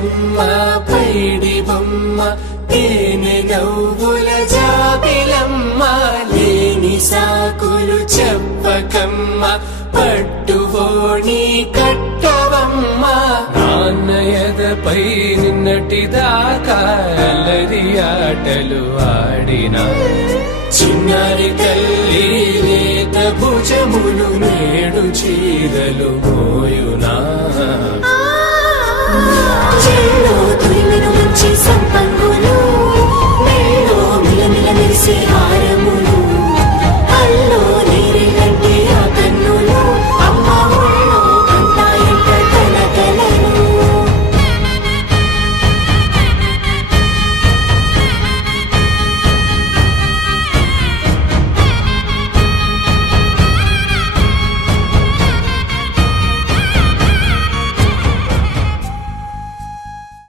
బుజ్జమ్మ పైడి బొమ్మ తేనె నవ్వుల జాబిలమ్మ లేని సాకులు చెప్పకమ్మ పట్టువోణి కట్టవమ్మ నాన్నయదపై నిన్నటిదాకా అల్లరి ఆటలు ఆడినా చిన్నారి తల్లి లేత భుజములు నేడు చీరలు మోయునా